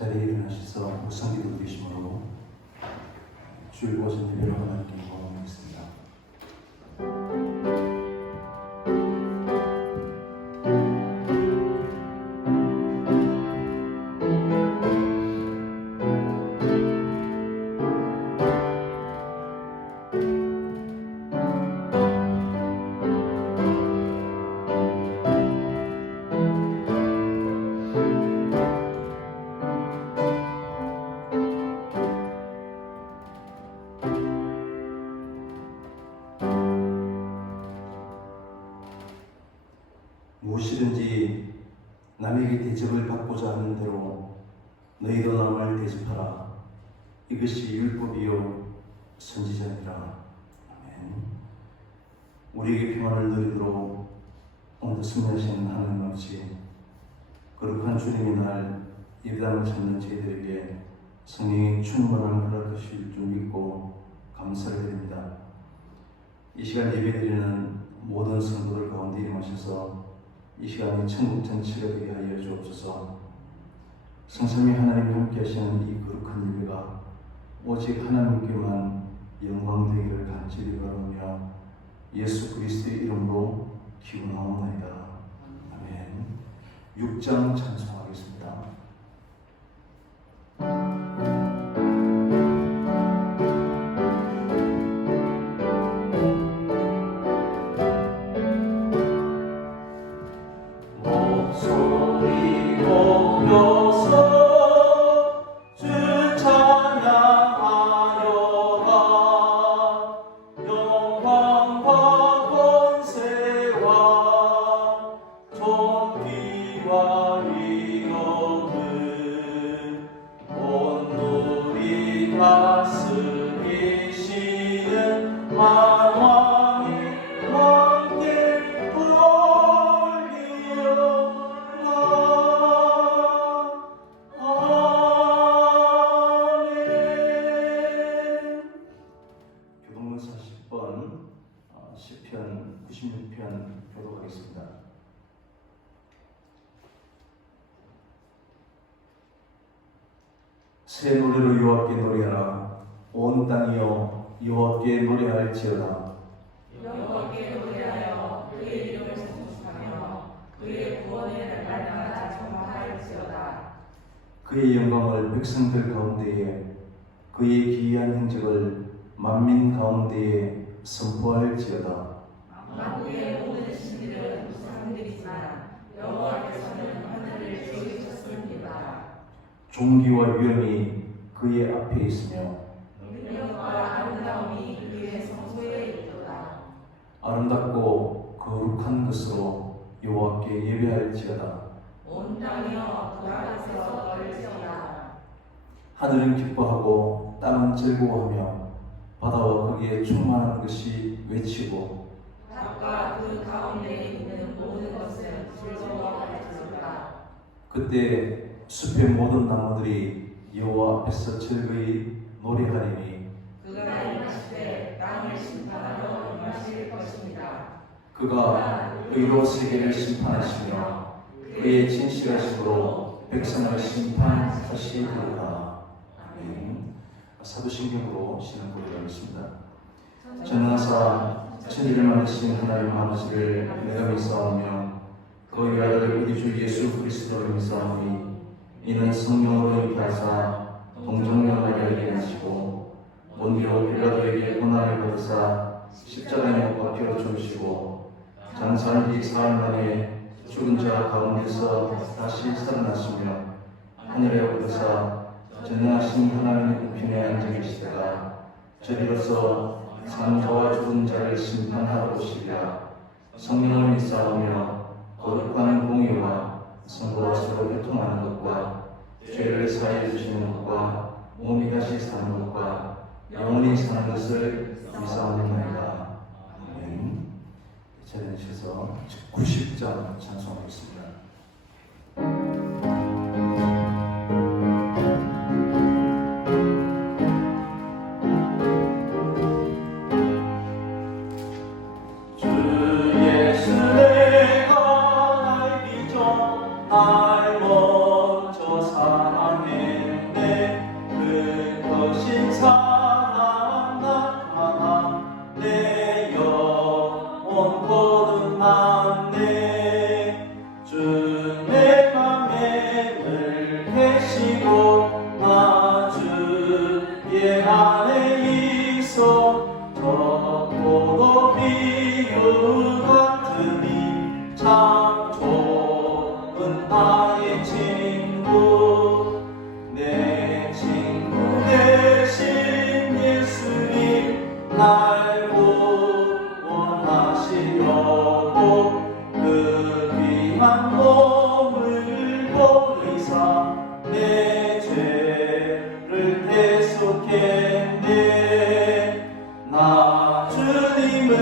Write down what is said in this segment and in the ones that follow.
자리에 일어나셔서 묵상기도 드리심으로 주일 오전 예배로 하나님께 고맙습니다. 무엇이든지 남에게 대접을 받고자 하는 대로 너희도 남을 대접하라. 이것이 율법이요 선지자니라. 아멘. 우리에게 평안을 누리도록 오늘도 승리하신 하나님 아버지, 거룩한 주님의 날 예배당을 찾는 저희들에게 성령의 충만함을 허락하실 줄 믿고 감사를 드립니다. 이 시간 예배드리는 모든 성도들 가운데 임하셔서 이 시간에 천국 전체가 되게 하여 주옵소서. 성삼위 하나님이 함께 하시는 이 거룩한 예배가 오직 하나님께만 영광 되기를 간절히 바라며 예수 그리스도의 이름으로 기원하옵나이다. 아멘. 6장 찬송하겠습니다. 시편 96편 교독하겠습니다. 새 노래로 여호와께 노래하라. 온 땅이여 여호와께 노래할지어다. 여호와께 노래하여 그의 이름을 찬송하며 그의 구원을 날마다 전파할지어다. 그의 영광을 백성들 가운데에, 그의 기이한 행적을 만민 가운데에 선포할지어다. 만국의 모든 신들은 우상들이지만 여호와께서는 하늘을 지으셨습니다. 존귀와 위엄이 그의 앞에 있으며 능력과 아름다움이 그의 성소에 있도다. 아름답고 거룩한 것으로 여호와께 예배할지어다. 온 땅이여 그 앞에서 떨지어다. 하늘은 기뻐하고 땅은 즐거워하며 바다와 거기에 충만한 것이 외치고 땅과 그 가운데에 있는 모든 것은 즐거워할지어다. 그때 숲의 모든 나무들이 여호와 앞에서 즐거이 노래하리니 그가 임하시되 땅을 심판하러 임하실 것입니다. 그가 의로 세계를 심판하시며 그의 진실하심으로 백성을 심판하시리로다. 아멘. 사도신경으로 시는 고백하겠습니다. 전능하사 천지를 만드신 하나님 아버지를 내가 믿사오며 그의 아들 우리 주 예수 그리스도를 믿사오니 이는 성령으로 임하사 동정녀 마리아에게 나시고 본디오 빌라도에게 고난을 받으사 십자가에 못 박혀 죽으시고 장사한 지 사흘 만에 죽은 자 가운데서 다시 살아나시며 하늘에 오르사 전능하신 하나님 우편에 앉아 계시다가 저리로서 사는 자와 죽은 자를 심판하러 오시리라. 성령을 믿사오며 거룩한 공의와 성도와 서로 교통하는 것과 죄를 사하여 주시는 것과 몸이 다시 사는 것과 영원히 사는 것을 믿사옵나이다. 아멘. 자리에 앉으셔서 90장 찬송하겠습니다. 날 먼저 사랑해 계시고 나 주의 안에 있어 적고도 비유 같으니 참 좋은 나의 친구 내 친구 대신 예수님 날 구원하시려고 그 귀한 몸을 보이사 내 죄를 대속했네 나 주님을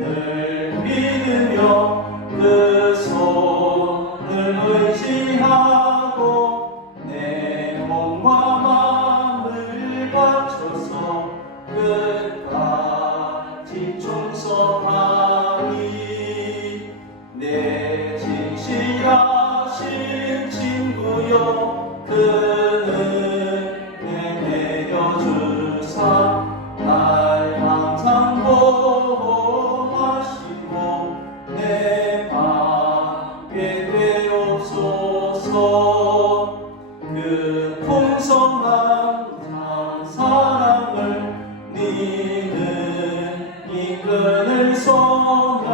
늘 믿으며 그 손을 의지하고 내 몸과 마음을 바쳐서 끝까지 충성하리 내 진실하신 친구여 그 은혜 내려주사 날 항상 보호하시고 내 방패 되옵소서 그 풍성한 참 사랑을 니는 이끈을 소냐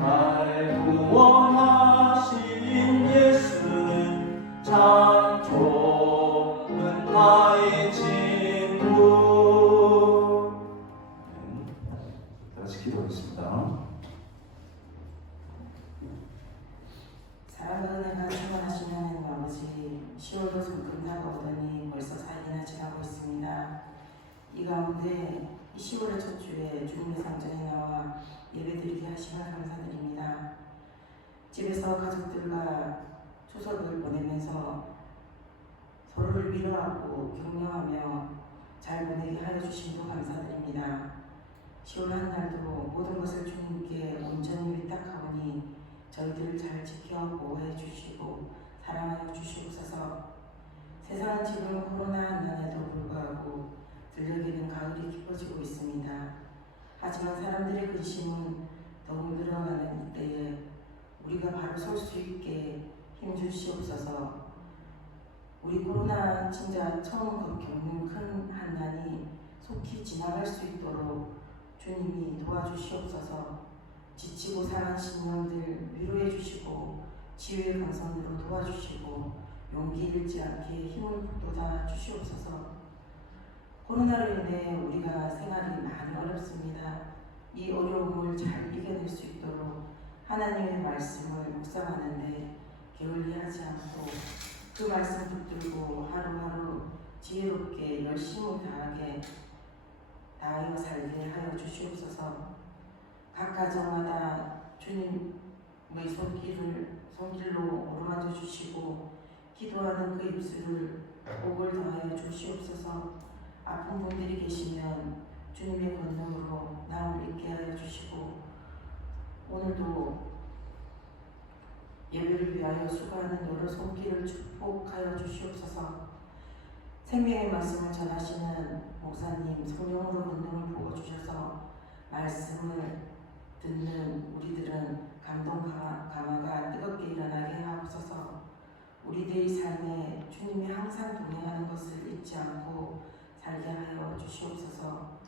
날 구원하신 예수는 참 좋은 나의 친구. 다 같이 기도하겠습니다. 사랑과 은혜가 충만하신 하나님 아버지, 10월도 잠금 다가오더니 벌써 4일이나 지나고 있습니다. 이 가운데 이 10월의 첫 주에 주님의 상전에 나와 예배드리게 하시면 감사드립니다. 집에서 가족들과 추석을 보내면서 서로를 위로하고 격려하며 잘 보내게 하여 주심도 감사드립니다. 10월 한 달도 모든 것을 주님께 온전히 위탁하오니 저희들을 잘 지켜 보호해 주시고 사랑하여 주시옵소서. 세상은 지금 코로나 난에도 불구하고 들녘에는 가을이 깊어지고 있습니다. 하지만 사람들의 근심은 더욱 늘어가는 이때에 우리가 바로 설 수 있게 힘 주시옵소서. 우리 코로나 진짜 처음 겪는 큰 한난이 속히 지나갈 수 있도록 주님이 도와주시옵소서. 지치고 상한 심령들 위로해 주시고 치유의 강선으로 도와주시고 용기 잃지 않게 힘을 북돋아 주시옵소서. 코로나로 인해 우리가 생활이 많이 어렵습니다. 이 어려움을 잘 이겨낼 수 있도록 하나님의 말씀을 묵상하는데 게을리하지 않고 그 말씀 붙들고 하루하루 지혜롭게 열심히 다하여 살게 하여 주시옵소서. 각 가정마다 주님의 손길로 오르마져 주시고 기도하는 그 입술을 복을 더하여 주시옵소서. 아픈 분들이 계시면 주님의 권능으로 나음을 잊게 하여 주시고 오늘도 예배를 위하여 수고하는 여러 손길을 축복하여 주시옵소서. 생명의 말씀을 전하시는 목사님 성령으로 권능을 부어주셔서 말씀을 듣는 우리들은 감동 강화가 뜨겁게 일어나게 하옵소서. 우리들의 삶에 주님이 항상 동행하는 것을 잊지 않고 살게 하여 주시옵소서.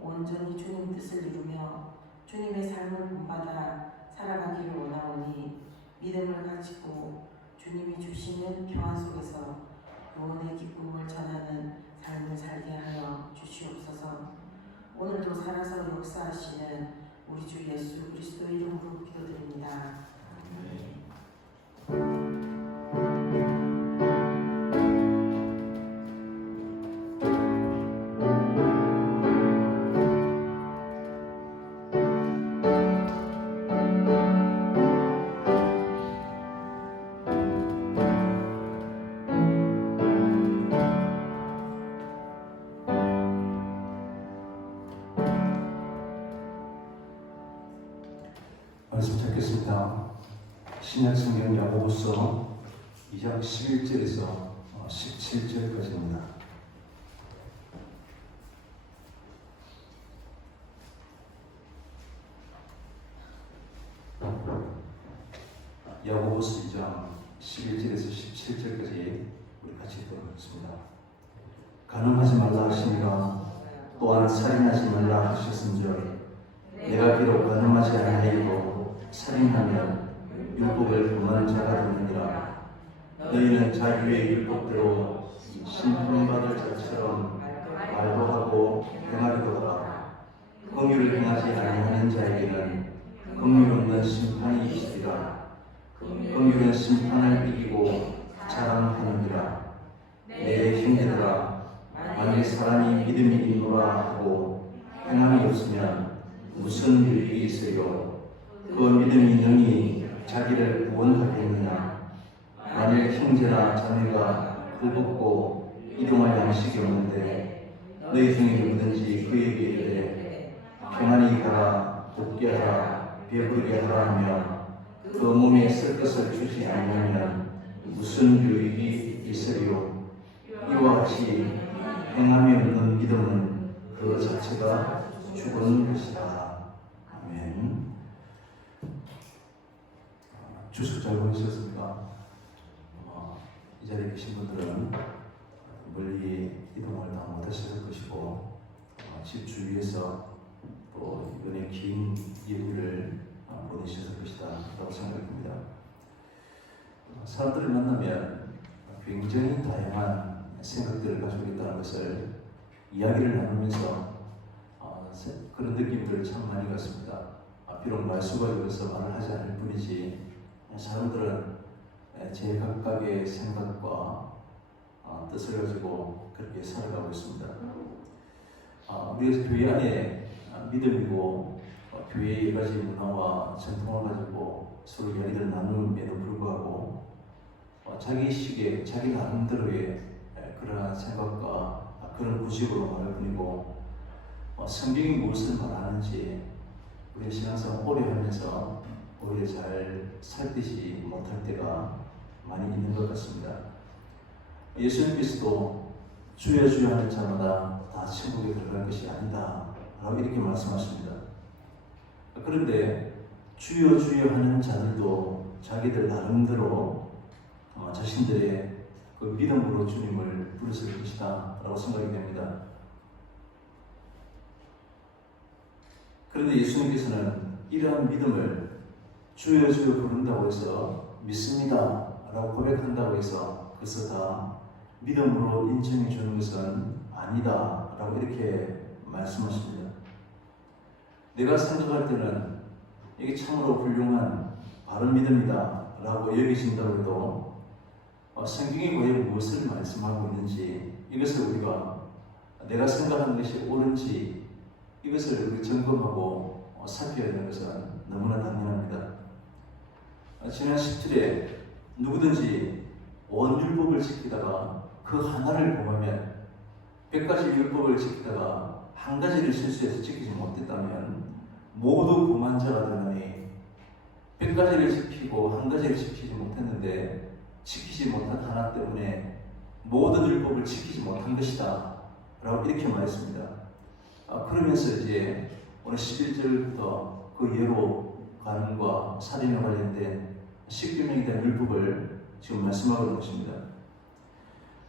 온전히 주님 뜻을 이루며 주님의 삶을 본받아 살아가기를 원하오니 믿음을 가지고 주님이 주시는 평안 속에서 구원의 기쁨을 전하는 삶을 살게 하여 주시옵소서. 오늘도 살아서 역사하시는 우리 주 예수 그리스도 이름으로 기도드립니다. 말씀 찾겠습니다. 신약성경 야고보서 2장 11절에서 17절까지입니다. 야고보서 2장 11절에서 17절까지 있습니다. 가늠하지 말라 하시니가 또한 살인하지 말라 하셨은즉 내가 비록 가늠하지 아니하여도 살인하면 율법을 범하는 자가 되느니라. 너희는 자유의 율법대로 심판받을 자처럼 말도 하고 행하기도 하라. 긍휼을 행하지 아니하는 자에게는 긍휼 없는 심판이 있으리라. 긍휼은 심판을 이기고 자랑하느니라. 내 형제들아, 만일 사람이 믿음이 있노라 하고 행함이 없으면 무슨 유익이 있으리요? 그 믿음이 능히 자기를 구원하겠느냐? 만일 형제나 자매가 굴복고 이동할 양식이 없는데 너희 중에 누구든지 그에게 이르되 평안히 가라, 덥게 하라, 배부르게 하라 하면 그 몸에 쓸 것을 주지 않으면 무슨 유익이 있으리요? 이와 같이 행함이 없는 믿음은 그 자체가 죽은 것이다. 아멘. 주식 잘 보내셨습니까? 이 자리에 계신 분들은 멀리 이동을 다 못하실 것이고 집 주위에서 또 이번에 긴 예배를 보내셨을 것이다 라고 생각합니다. 사람들을 만나면 굉장히 다양한 생각들을 가지고 있다는 것을 이야기를 나누면서 그런 느낌들을 참 많이 갖습니다. 비록 말수가 적어서 말을 하지 않을 뿐이지 사람들은 제각각의 생각과 뜻을 가지고 그렇게 살아가고 있습니다. 우리 교회 안에 믿음이고 교회의 여러 가지 문화와 전통을 가지고 서로 이야기를 나누면에도 불구하고 자기식의 자기 나름대로의 그러한 생각과 그런 구식으로 말할 뿐이고 성경이 무엇을 말하는지 우리 신앙생활 오래 하면서 오히려 잘 살피지 못할 때가 많이 있는 것 같습니다. 예수님께서도 주여 주여 하는 자마다 다 천국에 들어갈 것이 아니다 라고 이렇게 말씀하십니다. 그런데 주여 주여 하는 자들도 자기들 나름대로 자신들의 그 믿음으로 주님을 부르실 것이다 라고 생각이 됩니다. 그런데 예수님께서는 이러한 믿음을 주여 주여 부른다고 해서 믿습니다 라고 고백한다고 해서 그것을 다 믿음으로 인정해 주는 것은 아니다 라고 이렇게 말씀하십니다. 내가 생각할 때는 이게 참으로 훌륭한 바른 믿음이다 라고 여기진다고 해도 성경이 과연 무엇을 말씀하고 있는지 이것을 우리가 내가 생각하는 것이 옳은지 이것을 우리 점검하고 살펴야 되는 것은 너무나 당연합니다. 지난 10절에 누구든지 온 율법을 지키다가 그 하나를 범하면 100가지 율법을 지키다가 한 가지를 실수해서 지키지 못했다면 모두 범한 자가 되나니 100가지를 지키고 한 가지를 지키지 못했는데 지키지 못한 하나 때문에 모든 율법을 지키지 못한 것이다 라고 이렇게 말했습니다. 그러면서 이제 오늘 11절부터 그 예로 간음과 살인에 관련된 10계명에 대한 율법을 지금 말씀하고 있는 것입니다.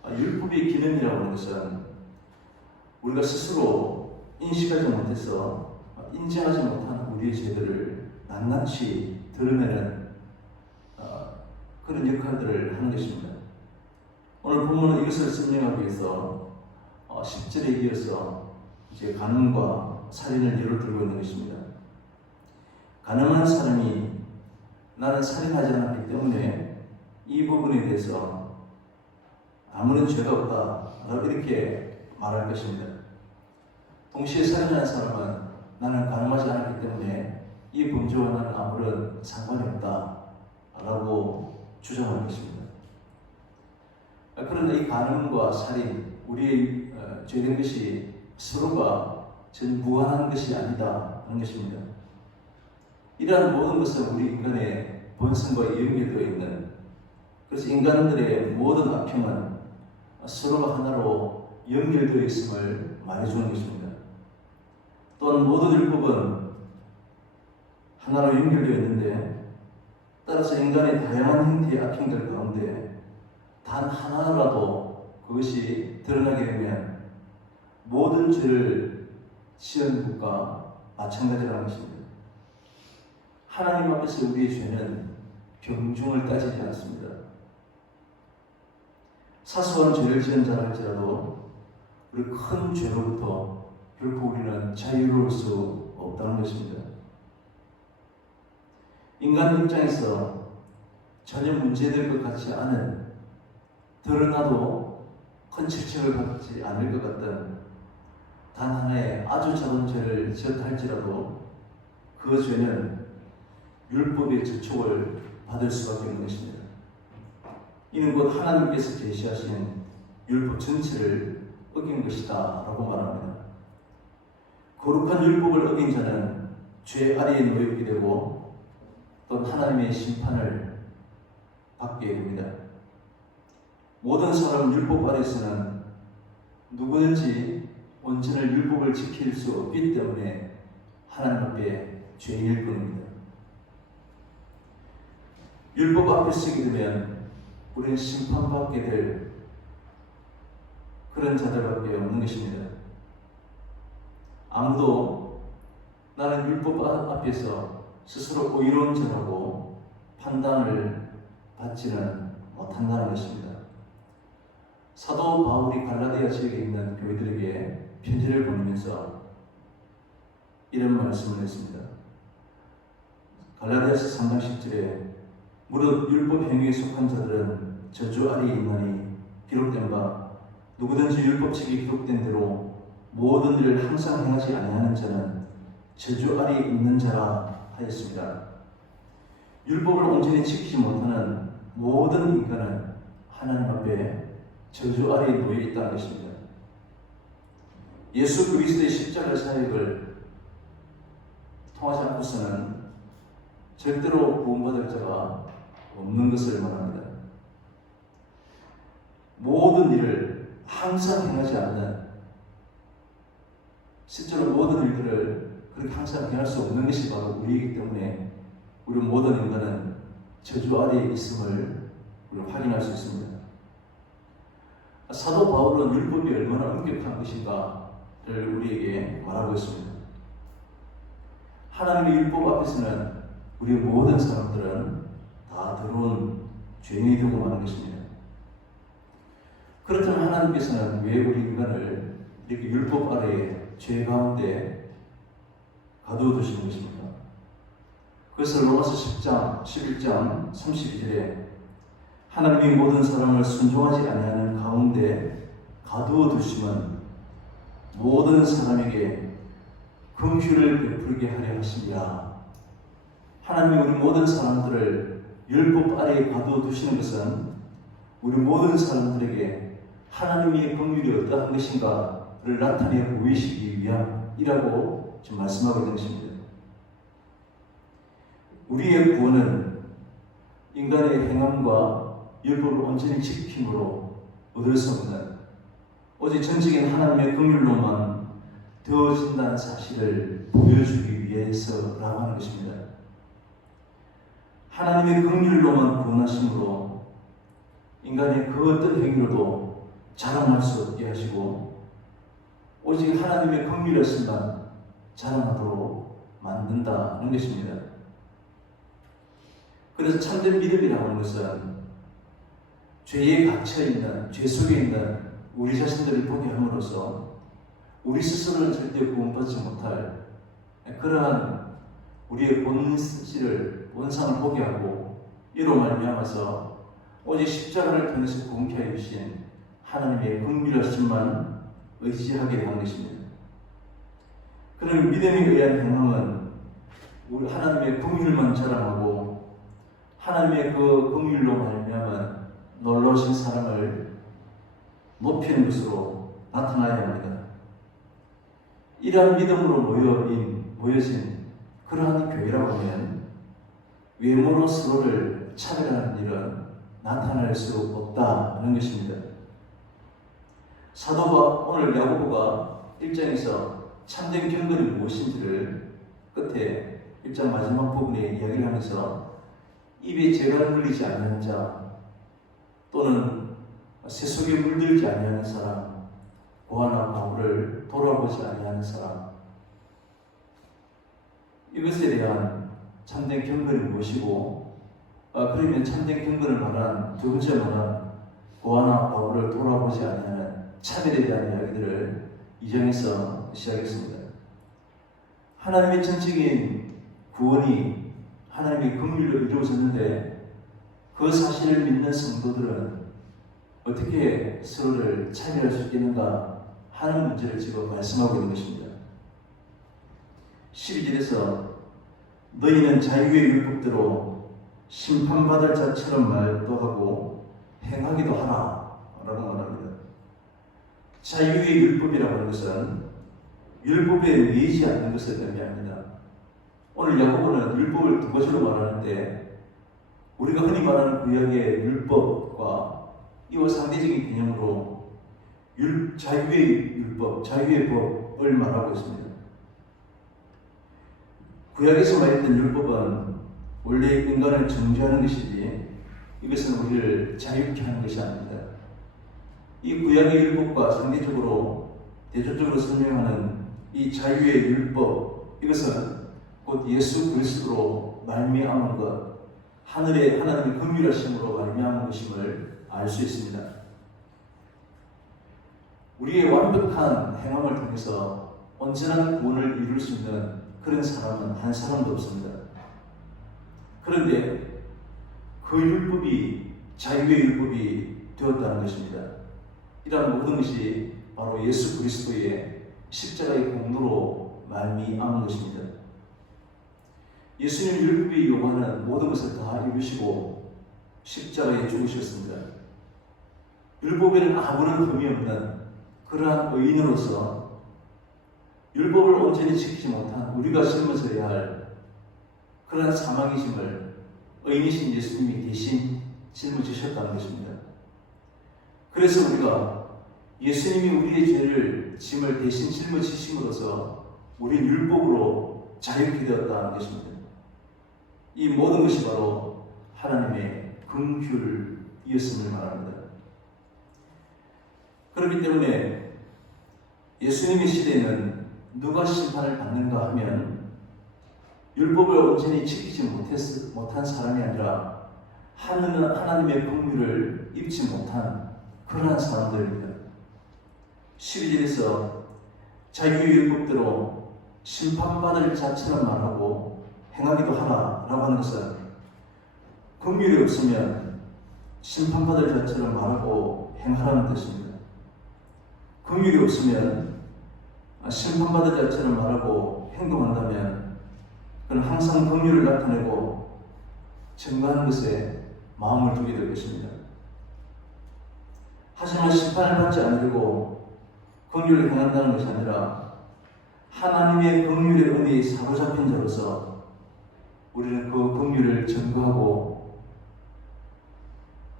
율법의 기능이라고 하는 것은 우리가 스스로 인식하지 못해서 인지하지 못한 우리의 죄들을 낱낱이 드러내는 그런 역할들을 하는 것입니다. 오늘 본문은 이것을 설명하기 위해서 10절에 이어서 이제 간음과 살인을 예로 들고 있는 것입니다. 가늠한 사람이 나는 살인하지 않았기 때문에 이 부분에 대해서 아무런 죄가 없다라고 이렇게 말할 것입니다. 동시에 살인하는 사람은 나는 가늠하지 않았기 때문에 이 범죄와 나는 아무런 상관이 없다라고 주장할 것입니다. 그런데 이 간음과 살인, 우리의 죄된 것이 서로가 전혀 무관한 것이 아니다는 것입니다. 이러한 모든 것은 우리 인간의 본성과 연결되어 있는, 그래서 인간들의 모든 악행은 서로가 하나로 연결되어 있음을 말해주는 것입니다. 또한 모든 율법은 하나로 연결되어 있는데, 따라서 인간의 다양한 형태의 악행들 가운데 단 하나라도 그것이 드러나게 되면 모든 죄를 지은 것과 마찬가지라는 것입니다. 하나님 앞에서 우리의 죄는 경중을 따지지 않습니다. 사소한 죄를 지은 자라 할지라도 우리 큰 죄로부터 결코 우리는 자유로울 수 없다는 것입니다. 인간 입장에서 전혀 문제될 것 같지 않은, 드러나도 큰 질책을 받지 않을 것 같던 단 하나의 아주 작은 죄를 지었다 할지라도 그 죄는 율법의 저촉을 받을 수밖에 없는 것입니다. 이는 곧 하나님께서 제시하신 율법 전체를 어긴 것이다 라고 말합니다. 거룩한 율법을 어긴 자는 죄 아래에 놓이게 되고 또 하나님의 심판을 받게 됩니다. 모든 사람 율법 아래서는 누구든지 온전한 율법을 지킬 수 없기 때문에 하나님 앞에 죄인일 뿐입니다. 율법 앞에 서게 되면 우리는 심판받게 될 그런 자들밖에 없는 것입니다. 아무도 나는 율법 앞에서 스스로 의로운 자라고 판단을 받지는 못한다는 것입니다. 사도 바울이 갈라디아 지역에 있는 교회들에게 편지를 보내면서 이런 말씀을 했습니다. 갈라디아서 3장 10절에 무릇 율법 행위에 속한 자들은 저주 아래에 있나니 기록된 바 누구든지 율법책에 기록된 대로 모든 일을 항상 행하지 아니하는 자는 저주 아래에 있는 자라 하였습니다. 율법을 온전히 지키지 못하는 모든 인간은 하나님 앞에 저주 아래에 놓여 있다는 것입니다. 예수 그리스도의 십자가 사역을 통하지 않고서는 절대로 구원받을 자가 없는 것을 말합니다. 모든 일을 항상 행하지 않는, 실제로 모든 일들을 그렇게 항상 행할 수 없는 것이 바로 우리이기 때문에 우리 모든 인간은 저주 아래에 있음을 우리가 확인할 수 있습니다. 사도 바울은 율법이 얼마나 엄격한 것인가를 우리에게 말하고 있습니다. 하나님의 율법 앞에서는 우리 모든 사람들은 다 더러운 죄인이 되고 마는 것입니다. 그렇다면 하나님께서는 왜 우리 인간을 이렇게 율법 아래에 죄 가운데 가두어 두시는 것입니까? 그것을 로마서 10장 11장 32절에 하나님이 모든 사람을 순종하지 아니하는 가운데 가두어 두심은 모든 사람에게 긍휼을 베풀게 하려 하심이라. 하나님이 우리 모든 사람들을 율법 아래에 가두어 두시는 것은 우리 모든 사람들에게 하나님의 긍휼이 어떠한 것인가를 나타내 보이시기 위함이라고 지금 말씀하고 있는 것입니다. 우리의 구원은 인간의 행함과 율법을 온전히 지킴으로 얻을 수 없는, 오직 전적인 하나님의 긍휼로만 되어진다는 사실을 보여주기 위해서라고 하는 것입니다. 하나님의 긍휼로만 구원하심으로 인간의 그 어떤 행위로도 자랑할 수 없게 하시고 오직 하나님의 긍휼하심만 자랑하도록 만든다는 것입니다. 그래서 참된 믿음이라고 하는 것은 죄에 갇혀있는, 죄 속에 있는 우리 자신들을 보게 함으로써 우리 스스로는 절대 구원받지 못할 그러한 우리의 본상을 보게 하고 이로 말미암아서 오직 십자가를 통해서 구원케 하여 주신 하나님의 긍휼하심만 의지하게 하는 것입니다. 그런 믿음에 의한 행함은 우리 하나님의 긍휼만 자랑하고 하나님의 그 긍휼로 말미암아 놀라우신 사랑을 높이는 것으로 나타나야 합니다. 이러한 믿음으로 모여진 그러한 교회라고 하면 외모로 서로를 차별하는 일은 나타날 수 없다는 것입니다. 사도가 오늘 야고보가 1장에서 참된 경건이 무엇인지를 끝에 1장 마지막 부분에 이야기를 하면서 입에 재갈을 흘리지 않는 자 또는 세속에 물들지 아니하는 사람, 고아나 과부를 돌아보지 아니하는 사람, 이것에 대한 참된 경건이 무엇이고, 그러면 참된 경건을 말한 두 번째 말한 고아나 과부를 돌아보지 아니하는 차별에 대한 이야기들을 2장에서 시작했습니다. 하나님의 전적인 구원이 하나님의 긍휼로 이루어졌는데 그 사실을 믿는 성도들은 어떻게 서로를 차별할 수 있겠는가 하는 문제를 지금 말씀하고 있는 것입니다. 12절에서 너희는 자유의 율법대로 심판받을 자처럼 말도 하고 행하기도 하라 라고 말합니다. 자유의 율법이라고 하는 것은 율법에 매이지 않는 것을 의미합니다. 오늘 야고보는 율법을 두 가지로 말하는데 우리가 흔히 말하는 구약의 율법과 이와 상대적인 개념으로 자유의 율법, 자유의 법을 말하고 있습니다. 구약에서 말했던 율법은 원래 인간을 정죄하는 것이지 이것은 우리를 자유케 하는 것이 아닙니다. 이 구약의 율법과 상대적으로 대조적으로 설명하는 이 자유의 율법, 이것은 곧 예수 그리스도로 말미암은 것, 하늘의 하나님의 긍휼하심으로 말미암은 것임을 알 수 있습니다. 우리의 완벽한 행함을 통해서 온전한 구원을 이룰 수 있는 그런 사람은 한 사람도 없습니다. 그런데 그 율법이 자유의 율법이 되었다는 것입니다. 이러한 모든 것이 바로 예수 그리스도의 십자가의 공로로 말미암은 것입니다. 예수님 율법이 요구하는 모든 것을 다 이루시고 십자가에 죽으셨습니다. 율법에는 아무런 흠이 없는 그러한 의인으로서 율법을 온전히 지키지 못한 우리가 짊어져야 할 그러한 사망이심을 의인이신 예수님이 대신 짊어지셨다는 것입니다. 그래서 우리가 예수님이 우리의 죄를 짐을 대신 짊어지심으로써 우리 율법으로 자유케 되었다는 것입니다. 이 모든 것이 바로 하나님의 긍휼이었음을 말합니다. 그렇기 때문에 예수님의 시대에는 누가 심판을 받는가 하면 율법을 온전히 지키지 못한 사람이 아니라 하나님의 긍휼을 입지 못한 그러한 사람들입니다. 12절에서 자유의 율법대로 심판받을 자처럼 말하고 행하기도 하라 라고 하는 것은 긍휼이 없으면 심판받을 자처럼 말하고 행하라는 뜻입니다. 긍휼이 없으면 심판받을 자처럼 말하고 행동한다면 그는 항상 긍휼을 나타내고 증거하는 것에 마음을 두게 될 것입니다. 하지만 심판을 받지 않으려고 긍휼을 행한다는 것이 아니라 하나님의 긍휼의 은혜에 사로잡힌 자로서 우리는 그 긍휼을 증거하고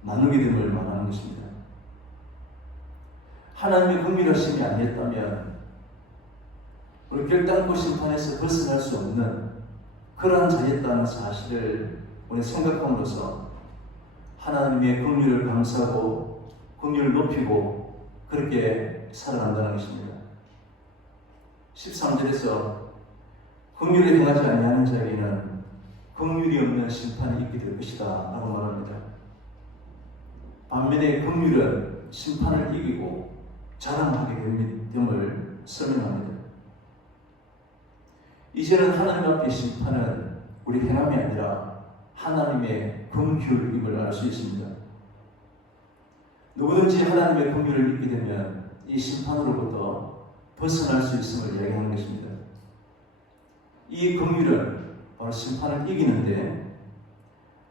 나누게 됨을 말하는 것입니다. 하나님의 긍휼하심이 아니었다면 우리 결단코 심판에서 벗어날 수 없는 그러한 자였다는 사실을 우리 생각함으로써 하나님의 긍휼을 감사하고 긍휼을 높이고 그렇게 살아간다는 것입니다. 13절에서 긍휼을 행하지 아니하는 자에게는 긍휼이 없는 심판이 있게 될 것이다 라고 말합니다. 반면에 긍휼은 심판을 이기고 자랑하게 됨을 설명합니다. 이제는 하나님 앞의 심판은 우리 행함이 아니라 하나님의 긍휼임을 알 수 있습니다. 누구든지 하나님의 긍휼을 믿게 되면 이 심판으로부터 벗어날 수 있음을 이야기하는 것입니다. 이 긍휼은 바로 심판을 이기는데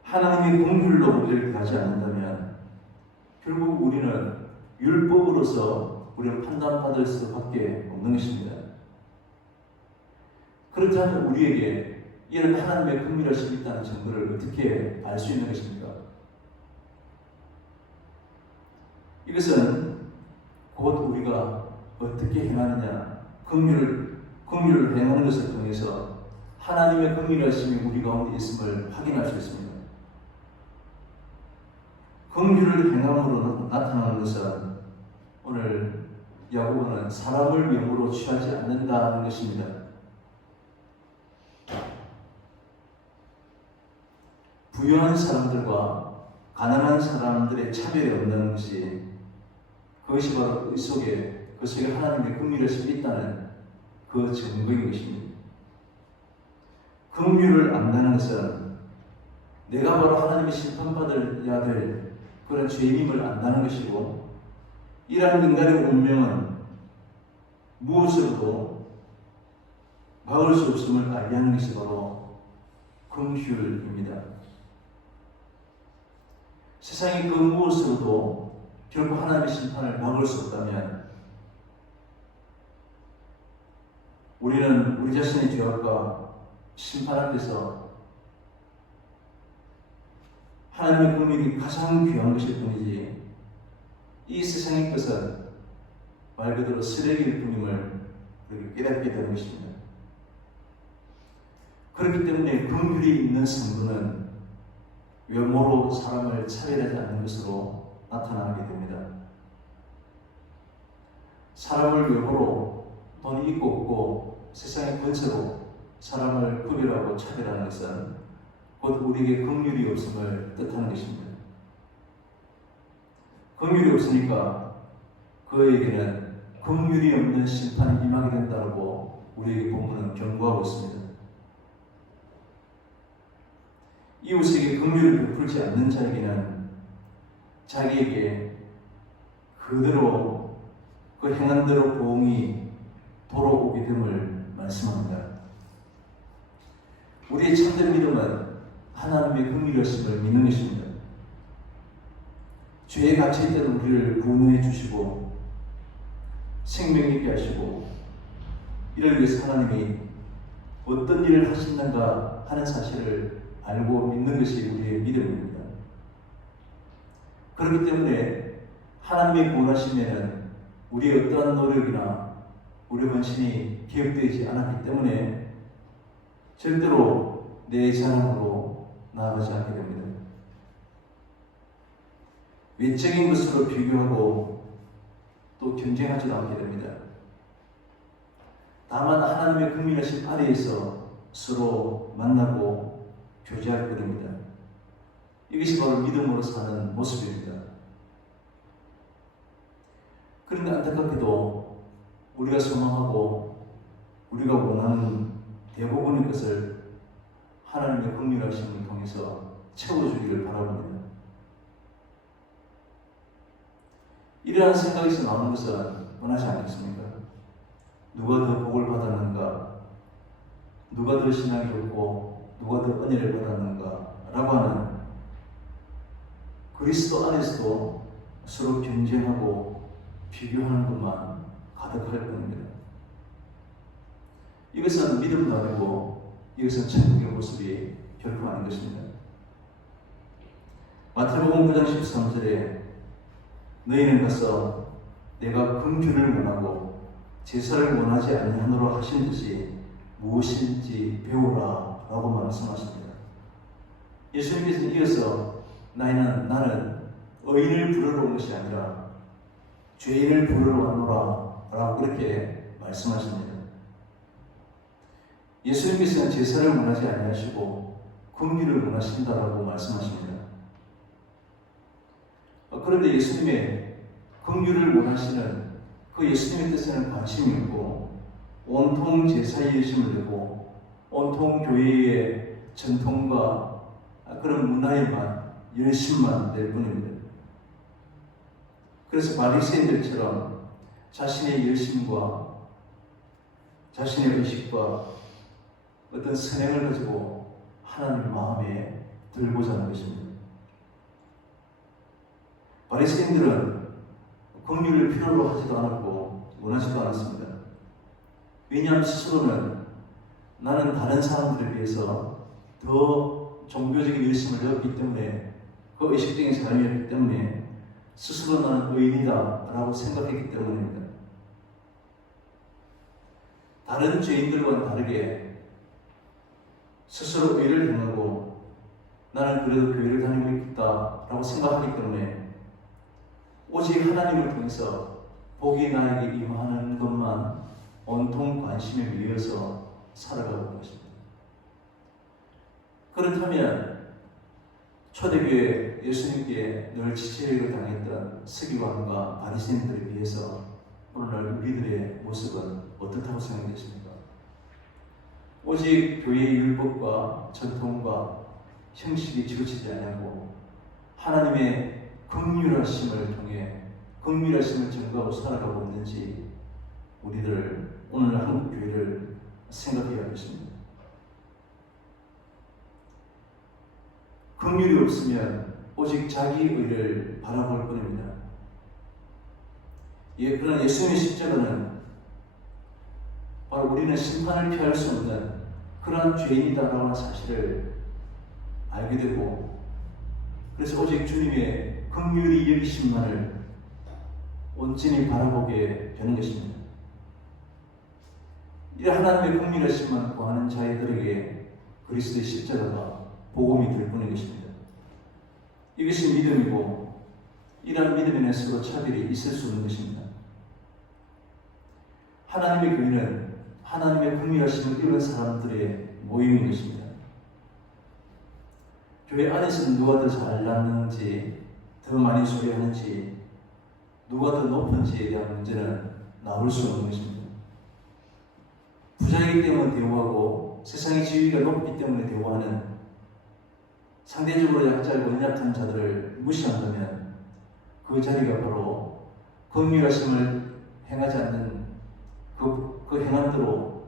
하나님의 긍휼로 우리를 가지 않는다면 결국 우리는 율법으로서 우리는 판단받을 수밖에 없는 것입니다. 그렇다면 우리에게 이런 하나님의 긍휼하심이 있다는 증거를 어떻게 알 수 있는 것입니까? 이것은 곧 우리가 어떻게 행하느냐, 긍휼을 행하는 것을 통해서 하나님의 긍휼하심이 우리 가운데 있음을 확인할 수 있습니다. 긍휼을 행함으로 나타나는 것은 오늘 야고보는 사람을 명으로 취하지 않는다는 것입니다. 부유한 사람들과 가난한 사람들의 차별이 없는 것이 그것이 바로 그 속에 하나님의 긍휼하심이 있다는 그 증거인 것입니다. 긍휼을 안다는 것은 내가 바로 하나님의 심판받아야 될 그런 죄인임을 안다는 것이고, 이러한 인간의 운명은 무엇으로도 막을 수 없음을 알게 하는 것이 바로 긍휼입니다. 세상의 그 무엇으로도 결국 하나님의 심판을 막을 수 없다면 우리는 우리 자신의 죄악과 심판 앞에서 하나님의 긍휼이 가장 귀한 것일 뿐이지 이 세상의 것은 말 그대로 쓰레기일 뿐임을 깨닫게 되는 것입니다. 그렇기 때문에 긍휼이 있는 성도는 외모로 사람을 차별하지 않는 것으로 나타나게 됩니다. 사람을 외모로, 돈이 있고 없고 세상의 권세로 사람을 구별하고 차별하는 것은 곧 우리에게 긍휼이 없음을 뜻하는 것입니다. 긍휼이 없으니까 그에게는 긍휼이 없는 심판이 임하게 된다고 우리에게 본문은 경고하고 있습니다. 이웃에게 긍휼을 베풀지 않는 자에게는 자기에게 그대로 그 행한 대로 보응이 돌아오게 됨을 말씀합니다. 우리의 참된 믿음은 하나님의 긍휼하심을 믿는 것입니다. 죄에 갇혀 있던 우리를 구원해 주시고 생명 있게 하시고 이를 위해서 하나님이 어떤 일을 하시는가 하는 사실을 알고 믿는 것이 우리의 믿음입니다. 그렇기 때문에 하나님의 구원하심에는 우리의 어떠한 노력이나 우리 헌신이 기억되지 않았기 때문에 절대로 내 자랑으로 나아가지 않게 됩니다. 외적인 것으로 비교하고 또 경쟁하지도 않게 됩니다. 다만 하나님의 긍휼하심 아래에서 서로 만나고 교제할 뿐입니다. 이것이 바로 믿음으로 사는 모습입니다. 그런데 안타깝게도 우리가 소망하고 우리가 원하는 대부분의 것을 하나님의 긍휼하심을 통해서 채워주기를 바랍니다. 이러한 생각에서 나오는 것은 원하지 않겠습니까? 누가 더 복을 받았는가? 누가 더 신앙이 좋고 누가 더 은혜를 받았는가? 라고 하는 그리스도 안에서도 서로 경쟁하고 비교하는 것만 가득할 뿐입니다. 이것은 믿음도 아니고 이것은 천국의 모습이 결코 아닌 것입니다. 마태복음 9장 13절에 너희는 가서 내가 긍휼을 원하고 제사를 원하지 아니하노라 하신 듯이 무엇인지 배우라 라고 말씀하십니다. 예수님께서는 이어서 나는 의인을 부르러 온 것이 아니라 죄인을 부르러 왔노라 라고 그렇게 말씀하십니다. 예수님께서는 제사를 원하지 아니하시고 긍휼을 원하신다라고 말씀하십니다. 그런데 예수님의 긍휼을 원하시는 그 예수님의 뜻에는 관심이 없고 온통 제사에 열심을 내고 온통 교회의 전통과 그런 문화에만 열심만 낼 뿐입니다. 그래서 바리새인들처럼 자신의 열심과 자신의 의식과 어떤 선행을 가지고 하나님 마음에 들고자 하는 것입니다. 바리새인들은 긍휼을 필요로 하지도 않았고 원하지도 않았습니다. 왜냐하면 스스로는 나는 다른 사람들에 비해서 더 종교적인 열심을 배웠기 때문에 그 의식적인 사람이었기 때문에 스스로 나는 의인이다 라고 생각했기 때문입니다. 다른 죄인들과는 다르게 스스로 의를 행하고 나는 그래도 교회를 다니고 있다 라고 생각하기 때문에 오직 하나님을 통해서 복이 나에게 임하는 것만 온통 관심에 밀려서 살아가고 있는 것입니다. 그렇다면 초대교회 예수님께 늘 지체를 당했던 서기관과 바리새인들에 비해서 오늘날 우리들의 모습은 어떻다고 생각되십니까? 오직 교회의 율법과 전통과 형식이 지어지지 않고 하나님의 긍휼하심을 통해 긍휼하심을 증거하고 살아가고 있는지 우리들 오늘 한국 교회를 생각해야 하겠습니다. 긍휼이 없으면 오직 자기 의를 바라볼 뿐입니다. 그러나 예수님의 십자가는 바로 우리는 심판을 피할 수 없는 그러한 죄인이다라는 하는 사실을 알게 되고, 그래서 오직 주님의 긍휼히 여기심만을 온전히 바라보게 되는 것입니다. 이 하나님의 긍휼하심만 구하는 자들에게 그리스도의 십자가가 복음이 될 뿐인 것입니다. 이것이 믿음이고, 이러한 믿음에는 서로 차별이 있을 수 없는 것입니다. 하나님의 교회는 하나님의 긍휼하심을 입은 사람들의 모임인 것입니다. 교회 안에서는 누가 더 잘났는지, 더 많이 소리하는지, 누가 더 높은지에 대한 문제는 나올 수 없는 것입니다. 부자이기 때문에 대우하고 세상의 지위가 높기 때문에 대우하는 상대적으로 약자고 연약한 자들을 무시한다면 그 자리가 바로 긍휼하심을 행하지 않는 그 행함대로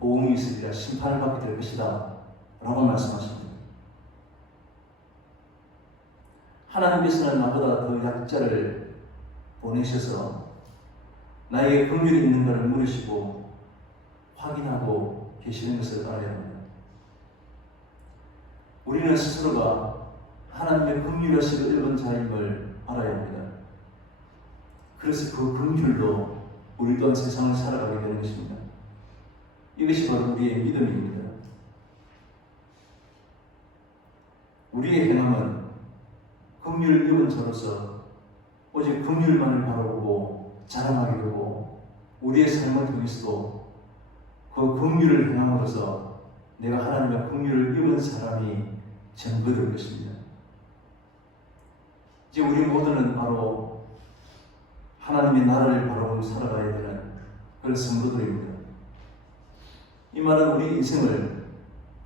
보응이 있으리라 심판을 받게 될 것이다 라고 말씀하십니다. 하나님께서는 나보다 더 약자를 보내셔서 나에게 긍휼이 있는가를 물으시고 확인하고 계시는 것을 알아야 합니다. 우리는 스스로가 하나님의 긍휼하심을 입은 자임을 알아야 합니다. 그래서 그 긍휼로 우리 또한 세상을 살아가게 되는 것입니다. 이것이 바로 우리의 믿음입니다. 우리의 행함은 긍휼을 입은 자로서 오직 긍휼만을 바라보고 자랑하게 되고, 우리의 삶을 통해서도 그 긍휼을 행함으로써 내가 하나님의 긍휼을 입은 사람이 증거될 것입니다. 이제 우리 모두는 바로 하나님의 나라를 바라보고 살아가야 되는 그런 성도들입니다. 이 말은 우리 인생을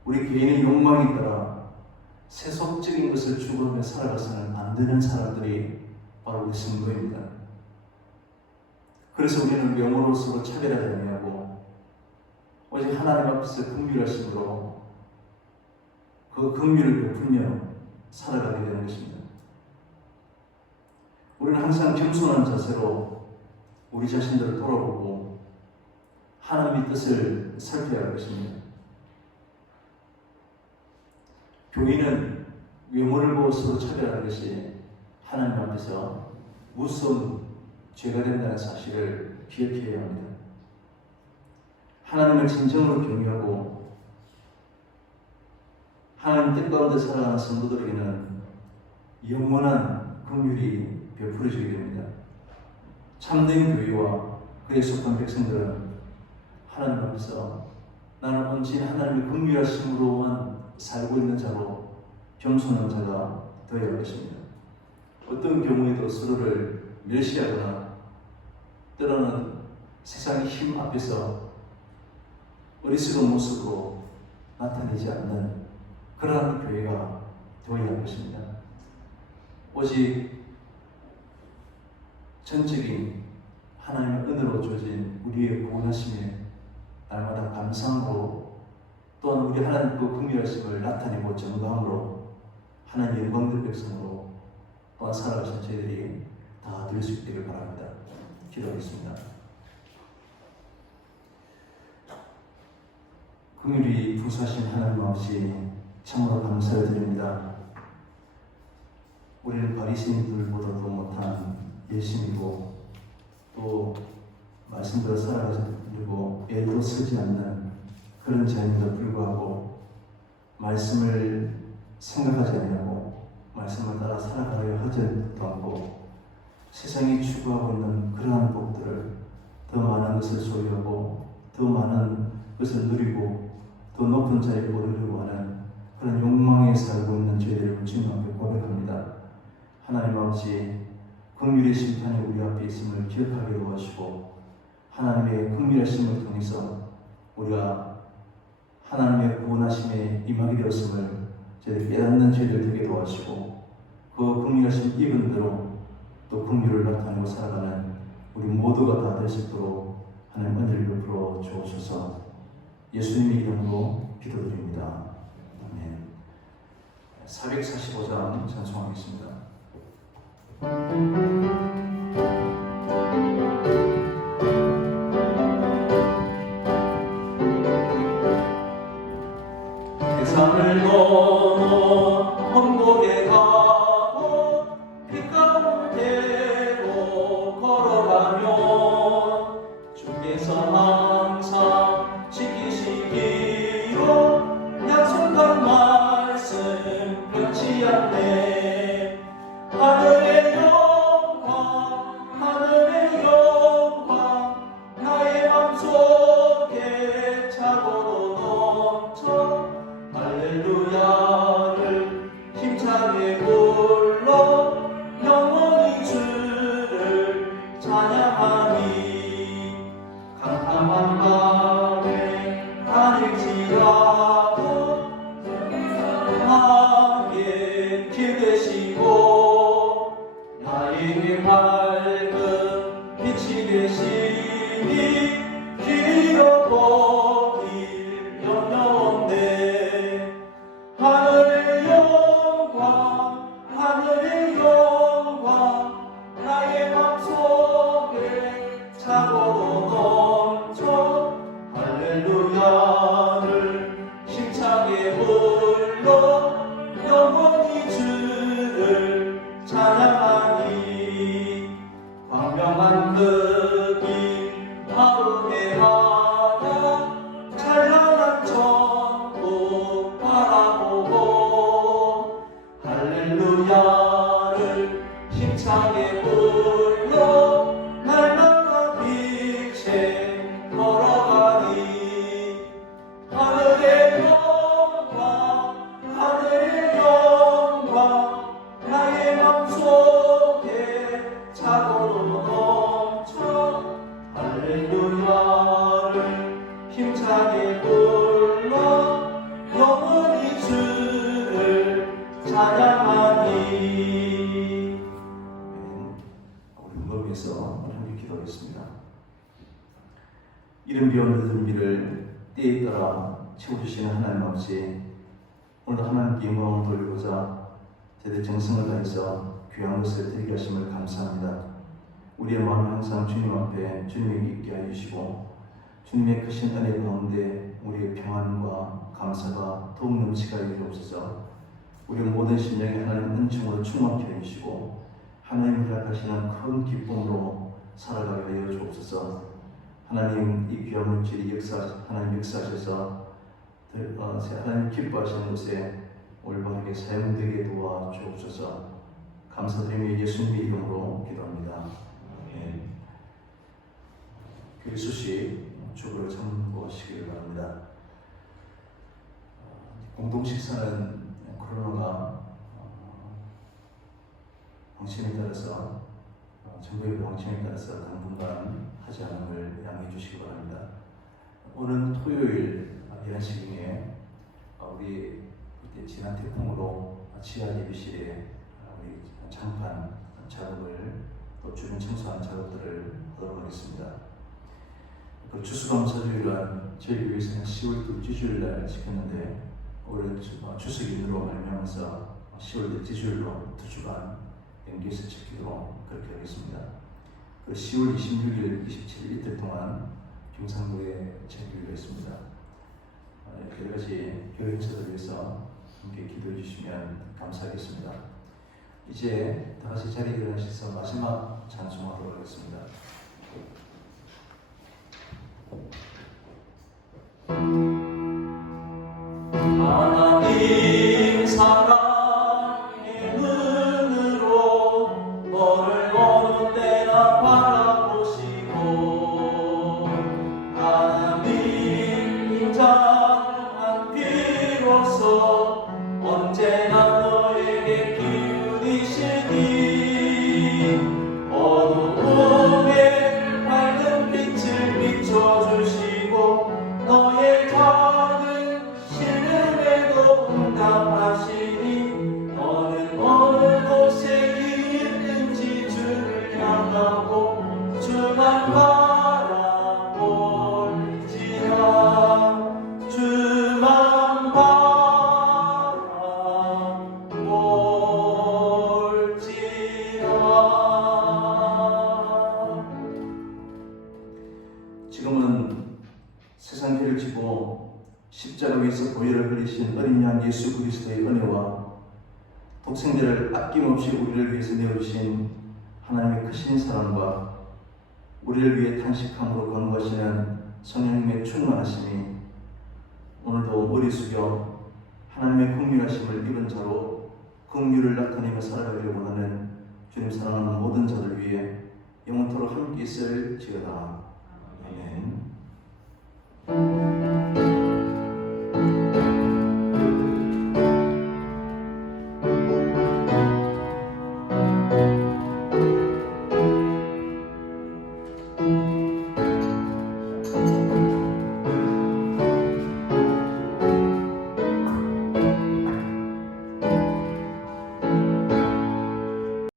우리 개인의 욕망에 따라 세속적인 것을 추구하며 살아가서는 안 되는 사람들이 바로 우리 성도입니다. 그래서 우리는 명으로 서로 차별하지 아니하고 오직 하나님 앞에서 긍휼하심으로 그 긍휼을 베풀며 살아가게 되는 것입니다. 우리는 항상 겸손한 자세로 우리 자신들을 돌아보고 하나님의 뜻을 살펴야 할 것입니다. 교인은 외모를 보고 서로 차별하는 것이 하나님 앞에서 무서운 죄가 된다는 사실을 기억해야 합니다. 하나님을 진정으로 경외하고 하나님 뜻 가운데 살아가는 성도들에게는 영원한 긍휼이 베풀어지게 됩니다. 참된 교회와 그에 속한 백성들은 하나님 앞에서 나는 온전히 하나님의 긍휼하심으로만 살고 있는 자로 겸손한 자가 되어야 할 것입니다. 어떤 경우에도 서로를 멸시하거나 때로는 세상의 힘 앞에서 어리석은 모습으로 나타내지 않는 그러한 교회가 되어야 할 것입니다. 오직 전적인 하나님의 은혜로 주어진 우리의 구원하심에 날마다 감사함으로, 또한 우리 하나님 그 긍휼하심을 나타내고 증거함으로 하나님의 영광된 백성으로 또한 살아가신 저희들이 다 될 수 있기를 바랍니다. 기도하겠습니다. 긍휼히 부사신 하나님 아버지, 참으로 감사를 드립니다. 우리는 바리새인들보다도 못한 열심이고 또 말씀대로 살아가려고 애도 쓰지 않는 그런 자임에도 불구하고 말씀을 생각하지 않냐고 말씀을 따라 살아가려 하지도 않고 세상이 추구하고 있는 그러한 복들을 더 많은 것을 소유하고 더 많은 것을 누리고 더 높은 자리에 오르려고 하는 그런 욕망에 살고 있는 저희들을 주님 앞에 고백합니다. 하나님 아버지, 긍휼의 심판이 우리 앞에 있음을 기억하게 도와주시고 하나님의 긍휼하심을 통해서 우리가 하나님의 구원하심에 임하게 되었음을 저희들 깨닫는 저희들 되게 도와주시고 그 긍휼하심 입은 대로 또 긍휼을 나타내고 살아가는 우리 모두가 다 될 수 있도록 하나님 은혜를 베풀어 주옵소서. 예수님의 이름으로 기도드립니다. 아멘. 445장 찬송하겠습니다. 세상을 넘어 먼 곳에 가고 빛 가운데로 걸어가며 주께서 항상 지키시기로 약속한 말씀 변치 않네. 하늘의 영광 나의 맘속에 차고도 넘쳐 할렐루야를 힘차게 불러 영원히 주를 찬양하니 캄캄한 밤에 아닐지라도 함께 길 되시고 나에게 밝은 빛이 되시니 길 잃어버릴 염려 없네. 하늘의 영광 나의 맘속에 차고도 넘쳐 할렐루야를 힘차게 불러 영원히 주를 찬양하니 광명한 그 길 마음에 하나 찬란한 천국 바라보고 할렐루야를 힘차게 불러 날마다 빛에 걸어가니 하늘의 영광 나의 맘속에 차고도 넘쳐 할렐루야를 힘차게 불러 영원히 주를 찬양하니. 우리 음악에서 함께 기도하겠습니다. 이른 비 오는 늦은 비를 때에 따라 채워주시는 하나님 아버지, 오늘도 하나님께 영광을 돌리고자 제대 정성을 다해서 귀한 것을 드리게 하심을 감사합니다. 우리의 마음을 항상 주님 앞에 주님에게 있게 해주시고 주님의 크신 은혜 가운데 우리의 평안과 감사가 더욱 넘치게 주옵소서. 우리의 모든 심령이 하나님 은총으로 충만케 해주시고 하나님 허락하시는 큰 기쁨으로 살아가게 하여 주옵소서. 하나님 이 귀한 물질이 하나님 역사하셔서 하나님 기뻐하시는 곳에 올바르게 사용되게 도와주옵소서. 감사드리며 예수님의 이름으로 기도합니다. 아멘. 교회 수식 주보를 참고하시길 바랍니다. 공동 식사는 코로나가 방침에 따라서 정부의 방침에 따라서 당분간 하지 않음을 양해해 주시기 바랍니다. 오늘 토요일 11시경에 우리 지난 태풍으로 지하 예비실에 우리 장판 작업을 또 주변 청소한 작업들을 하도록 하겠습니다. 그 추수감사주일은 저희 교회에서는 10월 둘째 주일날 지켰는데 올해 추석 연휴로 말미암아서 10월 넷째 주일로 2주간 연기해서 지키도록 그렇게 하겠습니다. 그 10월 26일, 27일 이틀 동안 경상도에 제기를 했습니다. 여러 가지 교회 행사를 위해서 함께 기도해 주시면 감사하겠습니다. 이제 다 같이 자리에 일어나셔서 마지막 찬송하도록 하겠습니다. 하나님 사랑의 지금은 세상 죄를 지고 십자가 위에서 보혈을 흘리신 어린 양 예수 그리스도의 은혜와 독생자를 아낌없이 우리를 위해서 내어주신 하나님의 크신 사랑과 우리를 위해 탄식함으로 권고하시는 성령님의 충만하심이 오늘도 머리 숙여 하나님의 긍휼하심을 입은 자로 긍휼을 나타내며 살아가기를 원하는 주님 사랑하는 모든 자들 위해 영원토록 함께 있을지어다. 아멘.